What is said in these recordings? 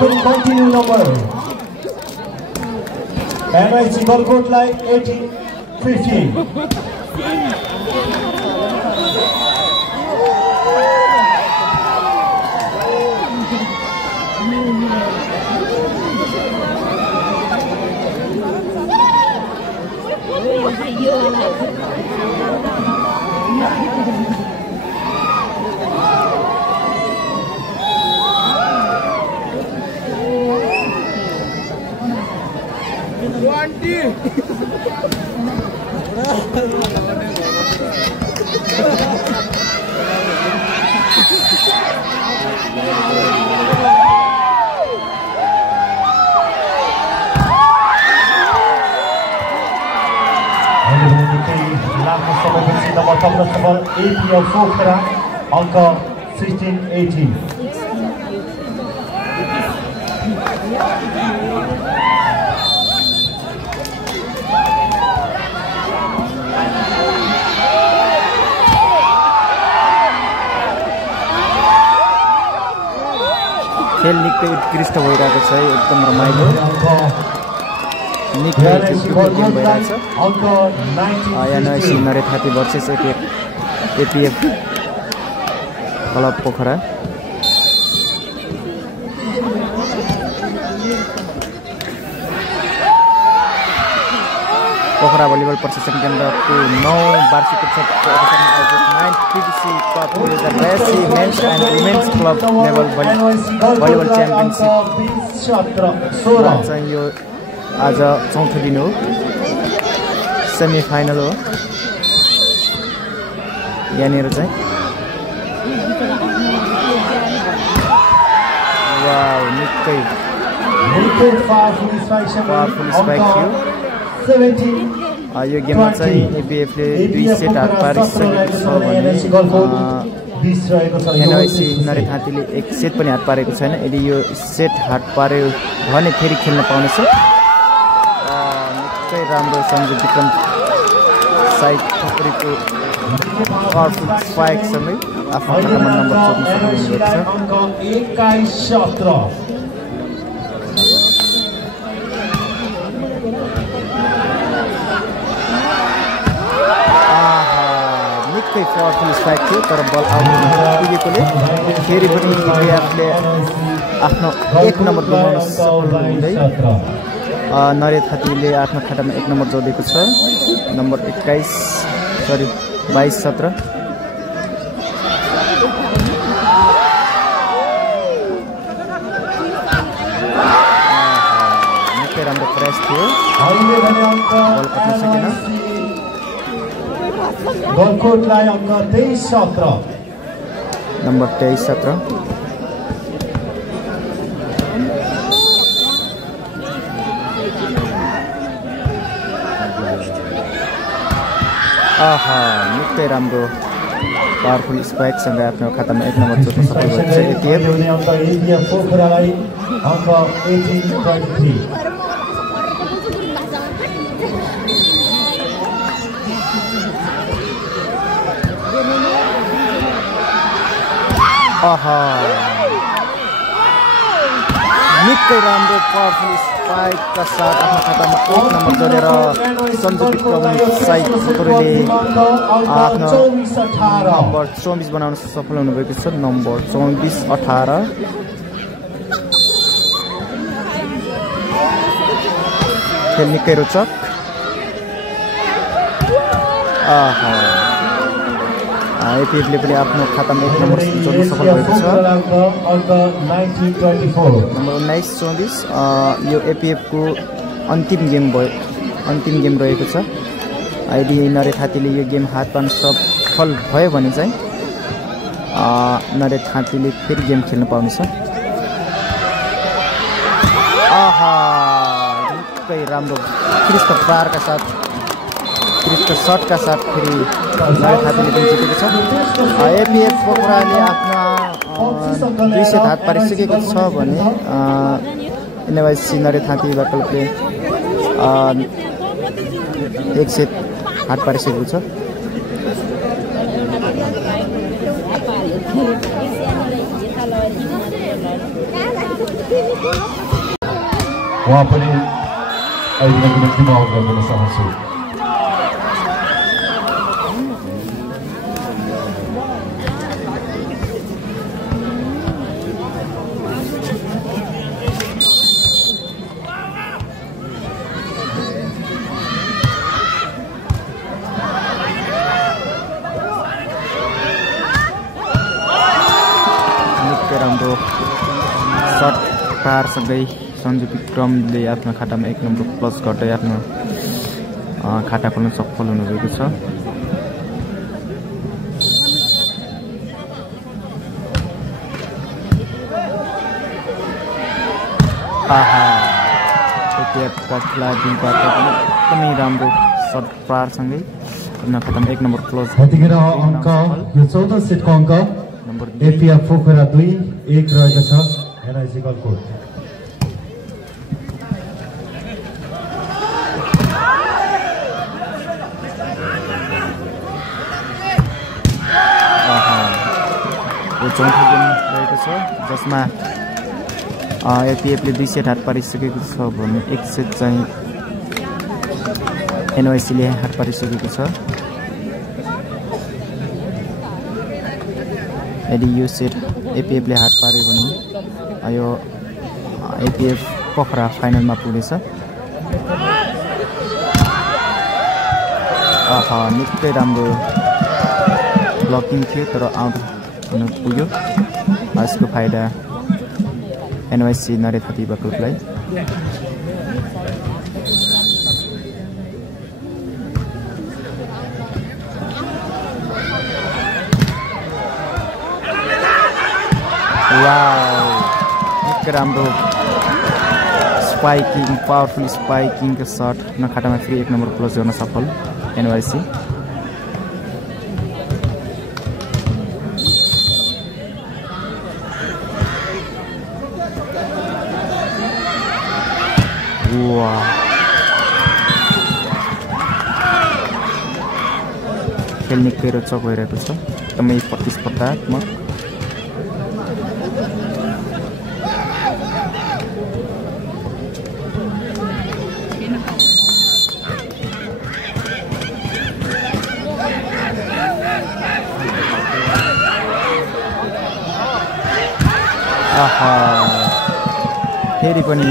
पनि continue number NYC गलकोटलाई 18-15 Nomor 15 APF Pokhara angka 16-18. खेल निकै उत्कृष्ट भइरहेको छ एकदम रमाइलो निकै गेम भइरहेछ NYC Narethati versus APF club Pokhara Pokhara volleyball प्रशिक्षण केन्द्रको 9 वार्षिक उत्सवको अवसरमा आयोजित 9th PBC cup 2082 men's and women's club level volleyball championship चाहिँ यो आज चौथो दिन हो सेमी फाइनल हो यहाँनिर चाहिँ वाउ निकै पावरफुल स्पाइक थियो यो गेममा चाहिँ एपिएफले 2 सेट हात पारिसकेको छ भने NYC नरेथातीले 1 सेट पनि हात पारेको छैन यदि यो सेट हात पार्यो भने फेरि खेल्न पाउनेछ निकै राम्रो सञ्जु विक्रम साइड थप्रीको पावरफुल स्पाइकसँगै आफ्नो खातामा नम्बर 24 पावरफुल स्ट्राइक थियो तर बल आउट पुगेकोले फेरि पनि एपिएफले आफ्नो 1 नम्बर गुमाउन सफल हुँदै नरेथातीले आफ्नो खातामा 1 नम्बर जोडेको छ नम्बर 22-17 निकै राम्रो प्रयास थियो बल पक्न सकेन गलकोटलाई अंक 23-17 नंबर 23-17 आहा निकै राम्रो पावरफुल स्पाइक सँग आफ्नो खातामा 1 नम्बर जोड्न सफल भएको छ एपिएफ पोखरालाई अंक 18-23 निकै राम्रो पावरफुल स्पाइकका साथ आफ्नो खातामा 1 नम्बर जोडेर सञ्जु विक्रम साइड थप्रीले आफ्नो नम्बर 24 बनाउन सफल हुनुभएको छ नम्बर 24-18 खेल निकै रोचक एपिएफले पनि आफ्नो खातामा 1 नम्बर जोड्न सफल भएको छ नम्बर 19-24 यो एपिएफको अन्तिम गेम रहेको छ यदि नरेथातीले यो गेम हात पार्न सफल भयो भने चाहिँ नरेथातीले फेरि गेम खेल्न पाउनेछ निकै राम्रो उत्कृष्ट पारका साथ उत्कृष्ट शटका साथ फेरि नरेथातीले पनि जितेको छ एपिएफ पोखराले आफ्ना 2 सेट हात पारिसकेको छ भने NYC नरेथातीबाट क्लबले 1 सेट हात पारिसकेको छ उहाँ पनि अहिलेको निम्ति म आउट गर्न चाहन्छु। राम्रो सर्ट पारसँगै सञ्जु विक्रमले आफ्नो खातामा 1 नम्बर प्लस गर्दै आफ्नो खाता खोल्न सफल हुनुभएको छ। एटिएफका खेलाडीबाट एकदमै राम्रो सर्ट पारसँगै आफ्नो खातामा 1 नम्बर प्लस यतिखेर अङ्क यो 14 सेटको अङ्क एपिएफ पोखरा 2-1 रहेको छ एनआइसी गलकोट। यो चौथो गेम रहेको छ जसमा एपिएफले 2 सेट हात पारिसकेको छ भने 1 सेट चाहिँ एनआइसीले हात पारिसकेको छ। यदि यो सेट एपिएफले हात पार्यो भने यो एपिएफ पोखरा फाइनलमा पुग्नेछ। निकै राम्रो ब्लकिङ थियो तर आउट हुन पुग्यो। यसको फाइदा एनवाइसी नरेथाती बकुटलाई। निकै राम्रो स्पाइकिङ पावरफुल स्पाइकिङको सर्ट न खातामा फेरि 1 नम्बर प्लस गर्न सफल एनवाइसी। खेल निकै रोचक भइरहेको छ, एकदमै प्रतिस्पर्धात्मक। फेरि पनि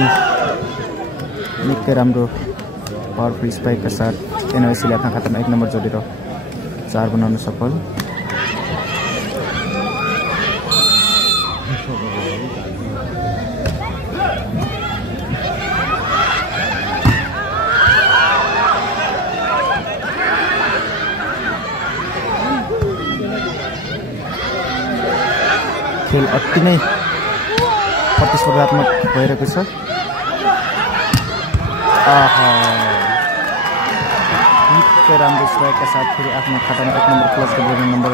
निकै राम्रो पावरफुल स्पाइकका साथ एनआइसीले आफ्नो खातामा 1 नम्बर जोडेर 4 बनाउन सफल। खेल अति नै प्रतिस्पर्धात्मक भइरहेको छ। निकै राम्रो स्ट्राइकका साथ फेरि आफ्नो खातामा 1 नम्बर प्लस गरेर नम्बर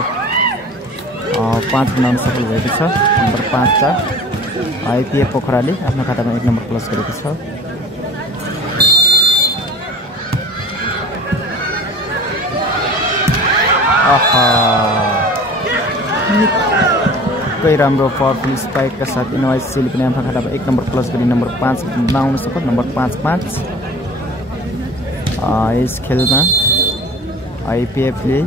5 बनाउन सफल भएको छ। नम्बर 5 का आइपिएफ पोखराले आफ्नो खातामा 1 नम्बर प्लस गरेको छ। निकै राम्रो पावरफुल स्पाइकका साथ एनवाइसीले पनि आफ्नो खातामा 1 नम्बर प्लस गरी नम्बर 5 बनाउन सफल। नम्बर 5-5 यस खेलमा आइपिएफले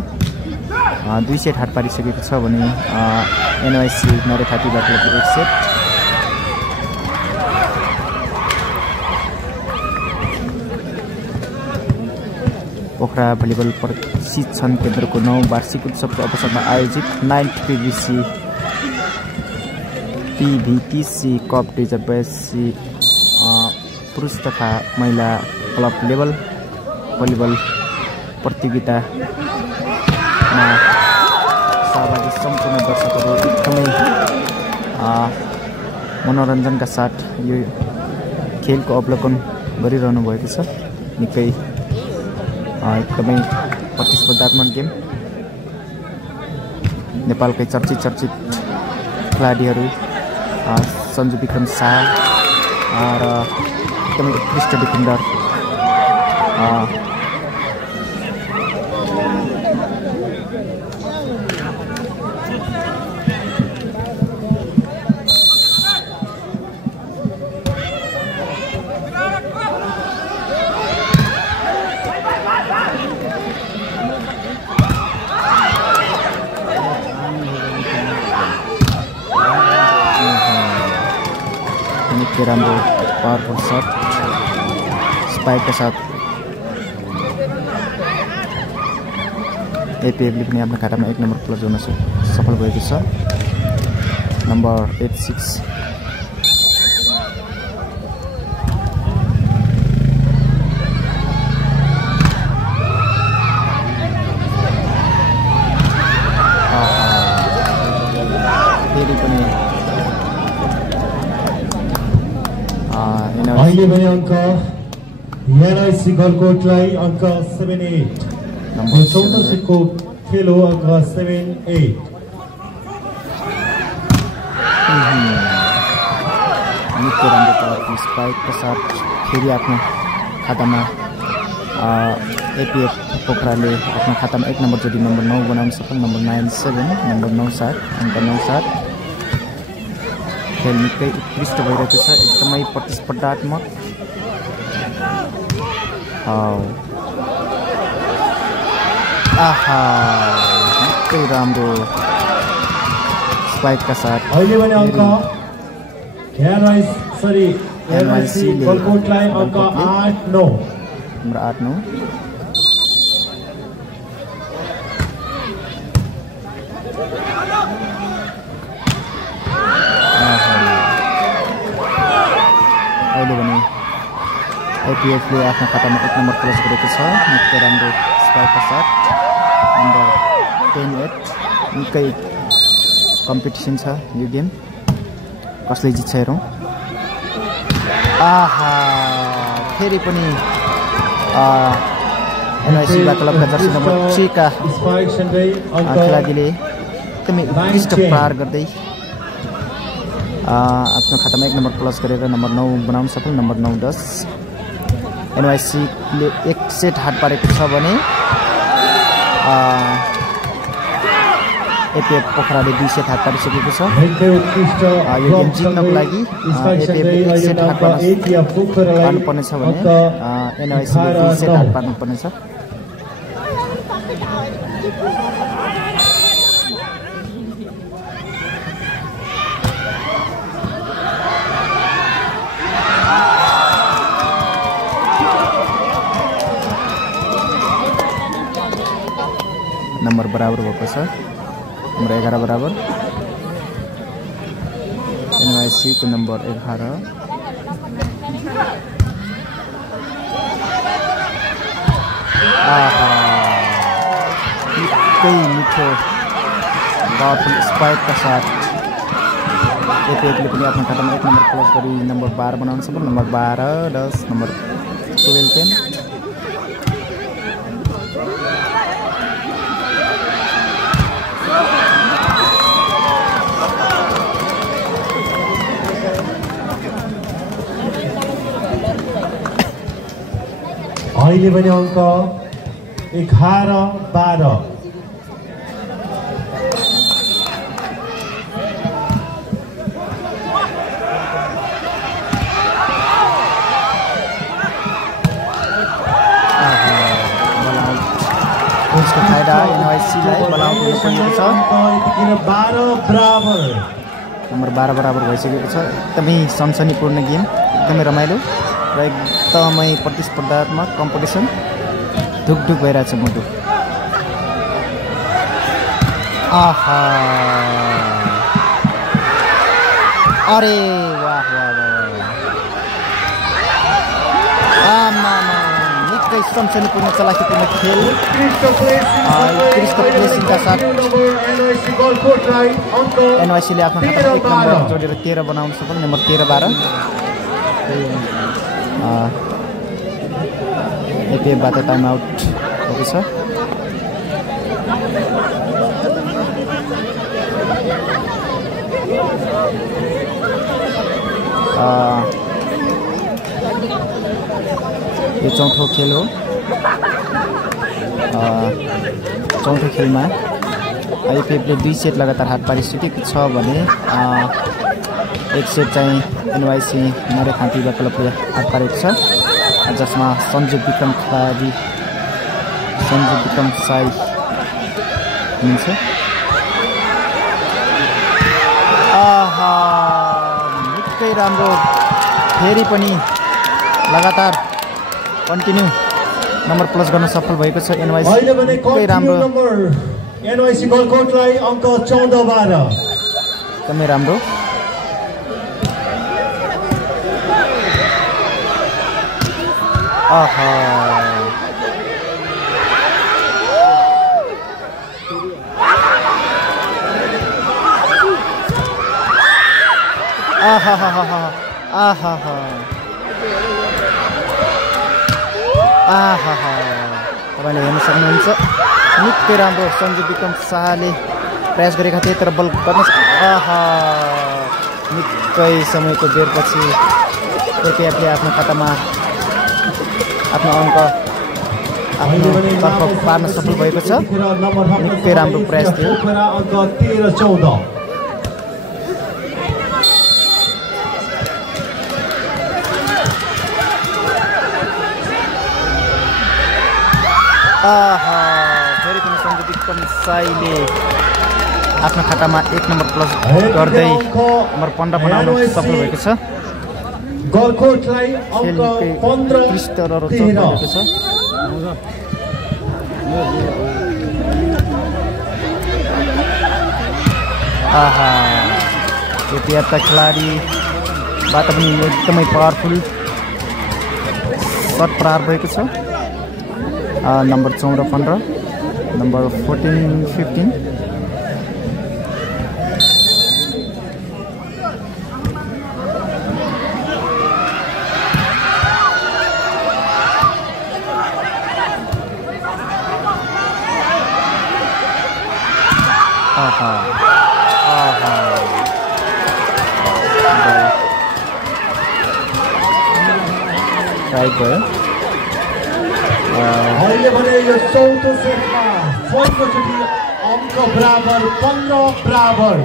2 सेट हात पारिसकेको छ भने एनवाइसी नरेथातीबाट 1 सेट। पोखरा भलिबल प्रशिक्षण केन्द्रको 9 वार्षिक उत्सवको अवसरमा आयोजित 9th PVTC कप 2082 पुरुष तथा महिला क्लब लेभल भलिबल प्रतियोगितामा सहभागी सम्पूर्ण दर्शकहरू एकदमै मनोरञ्जनका साथ यो खेलको अवलोकन गरिरहनु भएको छ। निकै एकदमै प्रतिस्पर्धात्मक गेम। नेपालकै चर्चित खेलाडीहरू सञ्जु विक्रम शाह र एकदमै उत्कृष्ट डिफेन्डर निकै राम्रो पावरफुल शट स्पाइकका साथ एपीएफले पनि आफ्नो खातामा 1 नम्बर प्लस गर्न सफल भएको छ। नम्बर 86 अहिले भने अङ्क एनआइसी गलकोटलाई अङ्क 7-8 नम्बर 14 सेटको खेल हो अङ्क 7-8 निकै राम्रो पावरफुल स्पाइकका साथ फेरि आफ्नो खातामा एपीएफ पोखराले आफ्नो खातामा 1 नम्बर जोडी नम्बर 9 बनाउन सफल। नम्बर 97 नम्बर 97 अङ्क 97 खेल निकै उत्कृष्ट भइरहेको छ एकदमै प्रतिस्पर्धात्मक। आहा निकै राम्रो स्पाइकका साथ अहिले भने अङ्क एनआइसी गलकोटलाई अङ्क 8-9 नम्बर 8-9 अहिले भने एपीएफले आफ्नो खातामा 1 नम्बर प्लस गरेको छ निकै राम्रो स्पाइकका साथ। नम्बर 10-8 निकै कम्पिटिसन छ यो गेम कसले जित्छ हेरौँ। आहा फेरि पनि एनआइसी क्लबका जर्सी नम्बर 3 का खेलाडीले एकदमै उत्कृष्ट प्रहार गर्दै आफ्नो खातामा 1 नम्बर प्लस गरेर नम्बर 9 बनाउन सफल। नम्बर 9-10 एनआइसीले 1 सेट हात पारेको छ भने एपीएफ पोखराले 2 सेट हात पारिसकेको छ। यो गेम जित्नको लागि एपीएफले 1 सेट हात पार्नुपर्नेछ भने एनआइसीले 2 सेट हात पार्नुपर्नेछ। नम्बर बराबर भएको छ नम्बर 11 बराबर एनआइसी को नम्बर 11 निकै मिठो पावरफुल स्पाइकका साथ एपीएफले पनि आफ्नो खातामा 1 नम्बर प्लस गरी नम्बर 12 बनाउन सफल। नम्बर 12-10 नम्बर 12-10 अहिले भने अङ्क 11-12 उसको फाइदा एनआइसीलाई बलाउट हुनुपर्ने छ। नम्बर 12 बराबर भइसकेको छ। एकदमै सनसनीपूर्ण गेम एकदमै रमाइलो र एकदमै प्रतिस्पर्धात्मक कम्पिटिसन ढुकढुक भइरहेछ मुटु। आहा अरे वाह वाह वाह निकै सनसनीपूर्ण चलाखीपूर्ण खेल उत्कृष्ट प्लेसिङका साथ एनआइसीले आफ्नो खातामा 1 नम्बर जोडेर 13 बनाउन सफल। नम्बर 13-12 एपीएफबाट टाइम आउट भएको छ। यो चौथो खेल हो। चौथो खेलमा एपीएफले 2 सेट लगातार हात पारिसकेको छ भने 1 सेट चाहिँ एनआइसी नरेखान्तिबा क्लबले हात पारेको छ जसमा सञ्जु विक्रम खेलाडी सञ्जु विक्रम साई हुनुहुन्छ। निकै राम्रो फेरि पनि लगातार कन्टिन्यू नम्बर प्लस गर्न सफल भएको छ एनवाइसी। अहिले भने निकै राम्रो नम्बर एनवाइसी गलकोटलाई अङ्क 14-12 एकदमै राम्रो। आहा आहा हा हा आहा हा आहा हा तपाईँले हेर्न सक्नुहुन्छ निकै राम्रो सञ्जु विक्रम शाहले प्रयास गरेका थिए तर बल गर्न आहा निकै समयको बेरपछि एपिएफले आफ्नो खातामा आफ्नो अङ्क आफ्नो तर्फ पार्न सफल भएको छ। निकै राम्रो प्रयास थियो। अङ्क 13-14 आहा फेरि पनि सञ्जु विक्रम शाहले आफ्नो खातामा 1 नम्बर प्लस गर्दै नम्बर 15 बनाउन सफल भएको छ। गलकोटलाई अङ्क 15-13 छ। आहा एपिएफका खेलाडीबाट पनि एकदमै पावरफुल सर्ट प्रहार भएको छ। नम्बर 14-15 नम्बर 14-15 आहा आहा ट्राई भयो। अहिले भने यो चौथो सेटमा पहिलोचोटि अङ्क बराबर 15-15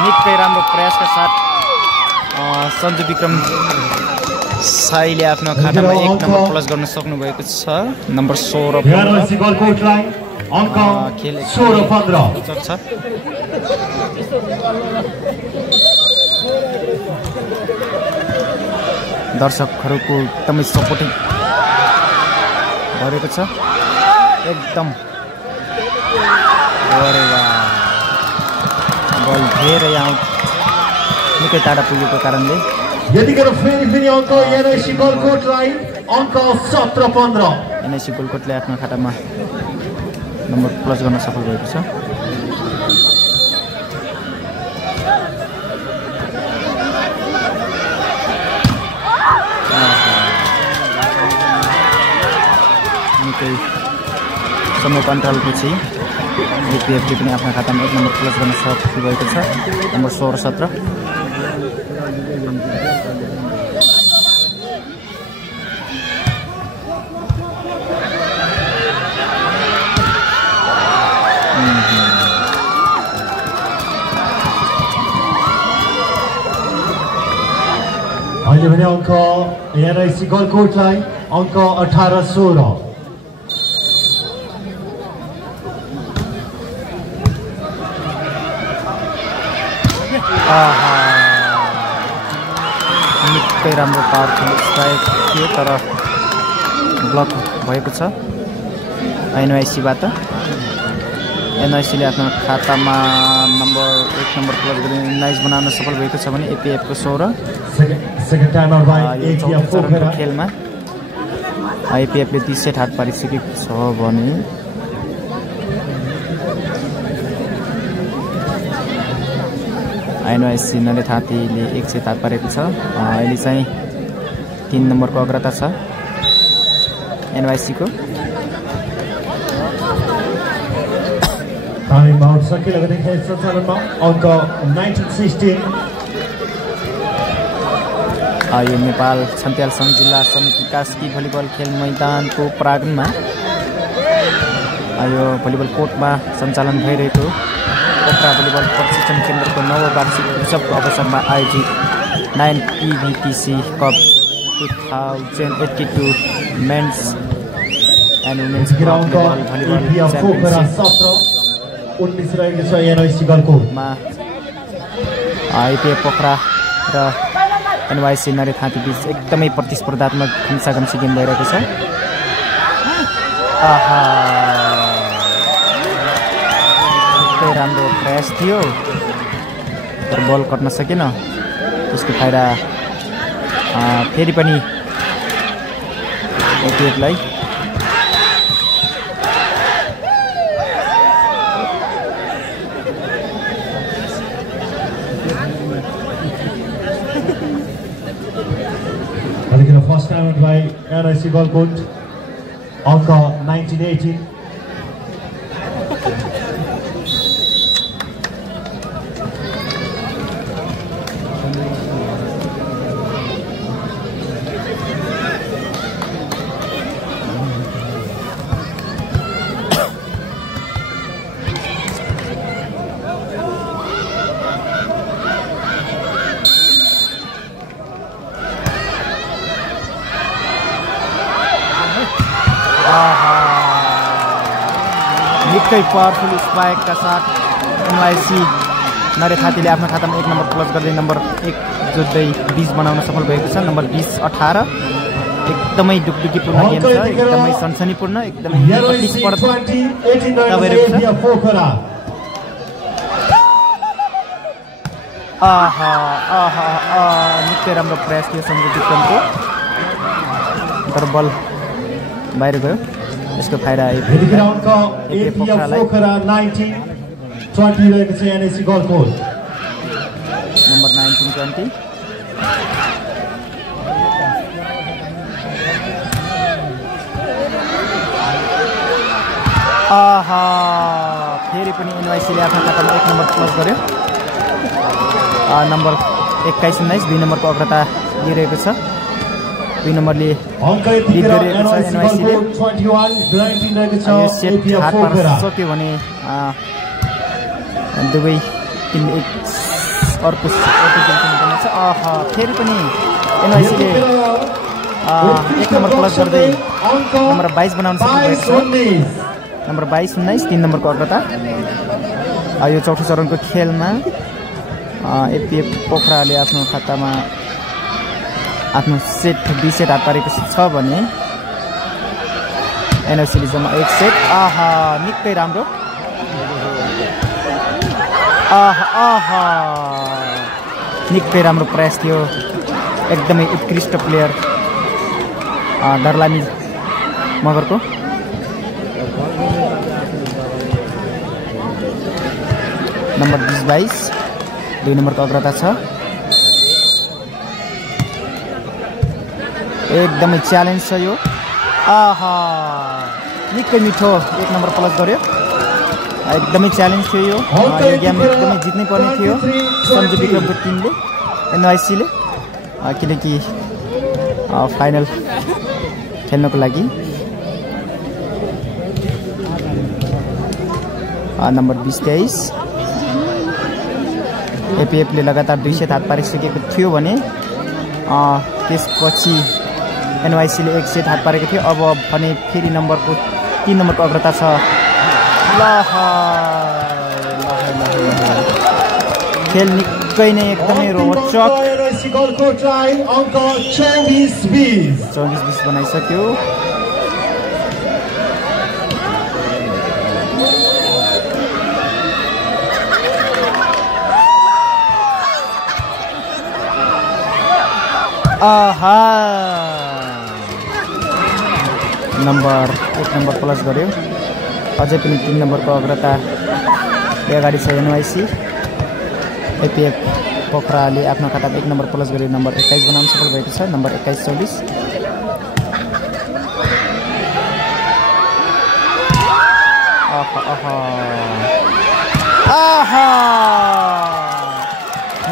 निकै राम्रो प्रयासका साथ सञ्जु विक्रम शाहले आफ्नो खातामा 1 नम्बर प्लस गर्न सक्नु भएको छ। नम्बर 16 गलकोटलाई अङ्क 16-15 छ। दर्शकहरूको एकदमै सपोर्टिङ गरेको छ एकदम। अरे वाह बल धेरै आउट निकै टाढा पुगेको कारणले यतिखेर फेरि अङ्क एनआइसी गलकोटलाई अङ्क 17-15 एनआइसी गलकोटले आफ्नो खातामा नम्बर प्लस गर्न सफल भएको छ। निकै समयको अन्तरालपछि एपिएफले पनि आफ्नो खातामा 1 नम्बर प्लस गर्न सफल भएको छ। नम्बर 16-17 अहिले भने अङ्क एनआइसी गलकोटलाई अङ्क 18-16 निकै राम्रो पावरफुल स्ट्राइक थियो तर ब्लक भएको छ एनआइसीबाट। एनआइसीले आफ्नो खातामा नम्बर 1 नम्बर प्लस गरेर 19 बनाउन सफल भएको छ भने एपिएफको 16 खेलमा आइपिएफले 30 सेट हात पारिसकेको छ भने एनआइसी नले थातीले 1 सेट हात पारेको छ। अहिले चाहिँ 3 नम्बरको अग्रता छ एनआइसीको। टाइम आउट सकिएको देखिन्छ सञ्चालनमा अङ्क 19-16 यो नेपाल छन्त्याल सङ्घ जिल्ला समिति कास्की भलिबल खेल मैदानको प्राङ्गणमा यो भलिबल कोर्टमा सञ्चालन भइरहेको पोखरा भलिबल प्रशिक्षण केन्द्रको 9औं वार्षिक उत्सवको अवसरमा आयोजित 9 EVTC Cup 2082 Men's and Women's Volleyball Championship मा APF पोखरा र NYC नरेथाँती बीच एकदमै प्रतिस्पर्धात्मक हिंसागम्सी गेम भइरहेको छ। आहा त्यही राम्रो प्रयास थियो तर बल कट्न सकेन। त्यसको फाइदा फेरि पनि एपिएफलाई। First time by NIC Golkot, Anka 1918. निकै पावरफुल स्पाइकका साथ NYC नरेथाँतीले आफ्नो खातामा 1 नम्बर प्लस गर्दै नम्बर 1 जोड्दै 20 बनाउन सफल भएको छ। नम्बर 20-18 एकदमै डुकडुकीपूर्ण गेम छ, एकदमै सनसनीपूर्ण, एकदमै प्रतिस्पर्धा भइरहेको छ। आहा आहा निकै राम्रो प्रयास थियो सञ्जय विक्रमको तर बल बाहिर गयो। यसको फाइदा एपिएफ पोखरा 19-20 रहेको छ NIC Golkot। नम्बर 19-20 आहा फेरि पनि NYCले आफ्नो खातामा 1 नम्बर प्लस गर्यो। नम्बर 21-19 2 नम्बरको अग्रता लिइरहेको छ। 2 नम्बरले लिड गरिरहेको छ NYCले। यो सेट हात पार्न सक्यो भने दुवै टिमले अर्को गेम खेल्नुपर्ने छ। फेरि पनि NYCले 1 नम्बर प्लस गर्दै नम्बर 22 बनाउन सक्नुभएको छ। नम्बर 22-19 3 नम्बरको अग्रता। यो चौथो चरणको खेलमा एपिएफ पोखराले आफ्नो खातामा आफ्नो सेट 2 सेट हात पारेको छ भने NYCले जम्मा 1 सेट। आहा निकै राम्रो। निकै राम्रो प्रयास थियो, एकदमै उत्कृष्ट प्लेयर डरलामी मगरको। नम्बर 20-22 2 नम्बरको अग्रता छ। एकदमै च्यालेन्ज छ यो। निकै मिठो 1 नम्बर प्लस गर्यो। एकदमै च्यालेन्ज थियो यो गेम, एकदमै जित्नै पर्ने थियो सञ्जय विक्रमको टिमले NYCले, किनकि फाइनल खेल्नको लागि। नम्बर 20-23 एपिएफले लगातार 2 सेट हात पारिसकेको थियो भने त्यसपछि NYCले 1 सेट हात पारेको थियो। अब भने फेरि नम्बरको 3 नम्बरको अग्रता छ। खेल निकै नै एकदमै रोचक 24-20 बनाइसक्यो। नम्बर 1 नम्बर प्लस गर्यो। अझै पनि 3 नम्बरको अग्रता अगाडि छ NYC। एपिएफ पोखराले आफ्नो खातामा 1 नम्बर प्लस गरी नम्बर 21 बनाउन सफल भएको छ। नम्बर 21-24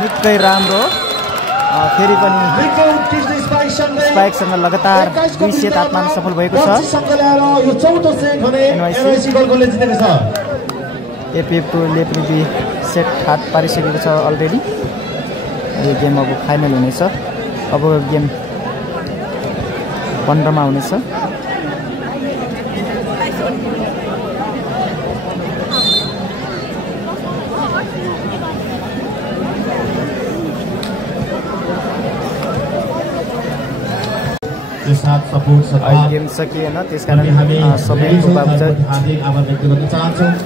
निकै राम्रो। फेरि पनि स्पाइकसँग लगातार 2 सेट हात पार्न सफल भएको छ एपिएफले पनि 2 सेट हात पारिसकेको छ अलरेडी। यो गेम अब फाइनल हुनेछ। अबको गेम 15 मा हुनेछ। गेम सकिएन, त्यसकारण समयको बावजुद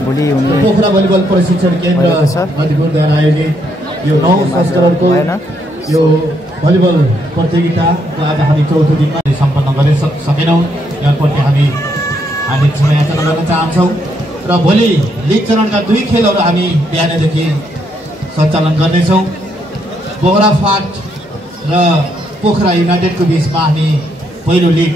भोलि हुने पोखरा भलिबल प्रशिक्षण केन्द्र मध्यपुरद्वारा आयोजित यो 9 संस्करणको यो भलिबल प्रतियोगिताको आज हामी चौथो दिनमा सम्पन्न गर्न सकेनौँ। यसप्रति हामी हार्दिक क्षमायाचना गर्न चाहन्छौँ र भोलि लिग चरणका 2 खेलहरू हामी बिहानैदेखि सञ्चालन गर्नेछौँ। बोगरा फाट र पोखरा युनाइटेडको बिचमा हामी पहिलो लिग